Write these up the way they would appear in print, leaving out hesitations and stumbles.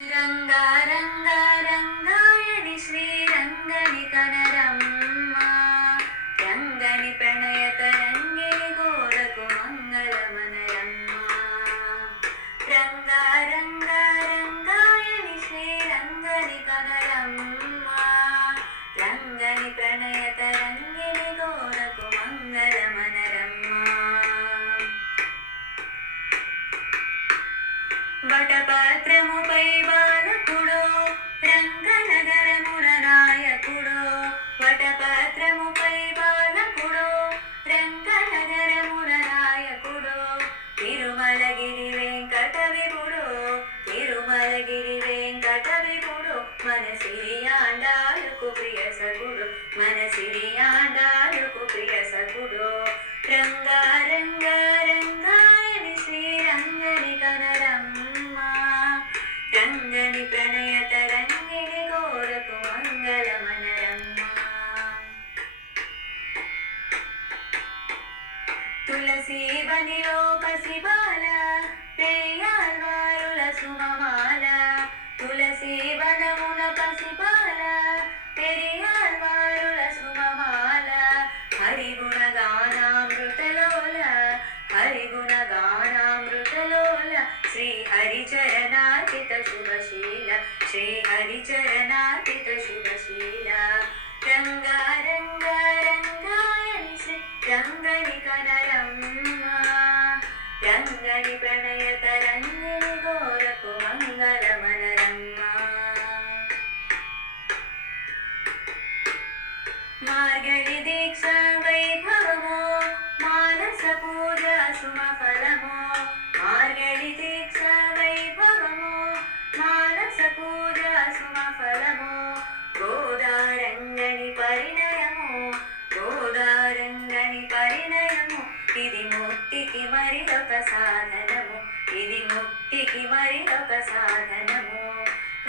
రంగా రంగా రంగాయణి శ్రీరంగని కనరమ్మ రంగని ప్రణయత రంగిణి గోరకు మంగళమనరమ్మ రంగా రంగా రంగాయణి శ్రీరంగని కనరమ్మ రంగని ప్రణయత రంగిణి గోరకు మంగళమనరమ్మ వటపత్రముపై బాలకుడో రంగనగరమున నాయకుడో వటపత్రముపై బాలకుడో రంగనగరమున నాయకుడో తిరుమలగిరి వెంకట విభుడో తిరుమలగిరి వెంకట విభుడో మన సిరియాండాలకు ప్రియ సగుడు మన సిరియాండాలకు ప్రియ సగుడో రంగా రంగా రంగాయని శ్రీరంగని కనరమ్మ రంగని ప్రణయత రంగిణి గోరకు మంగళమనరమ్మ తులసి వనిలో పసిబాల పేయాల్వారుల సుమమాల తులసి వనమున పసిబాల పెరియాల్వారుల సుమమాల హరిగుణగానామృతలోల హరిగుణగానామృతలోల శ్రీ హరిచరణార్పిత శుభశీల శ్రీ హరిచరణార్పిత శుభశీల రంగా రంగా రంగాయని శ్రీ రంగని కనరమ్మ రంగని ప్రణయత రంగిణి గోరకు మంగళమనరమ్మ మార్గళి దీక్ష వైభవమో మానస పూజ సుమఫలమో మార్గళి దీక్ష వైభవమో మానస పూజ సుమఫలమో గోదారంగని పరిణయమో గోదారంగని పరిణయము ఇది ముక్తికి మరి ఒక సాధనము ఇది ముక్తికి మరి ఒక సాధనము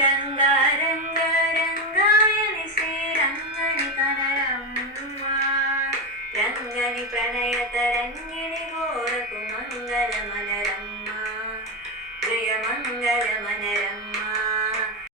రంగా రంగా రంగాయని శ్రీరంగని కనరమ్మ రంగని ప్రణయ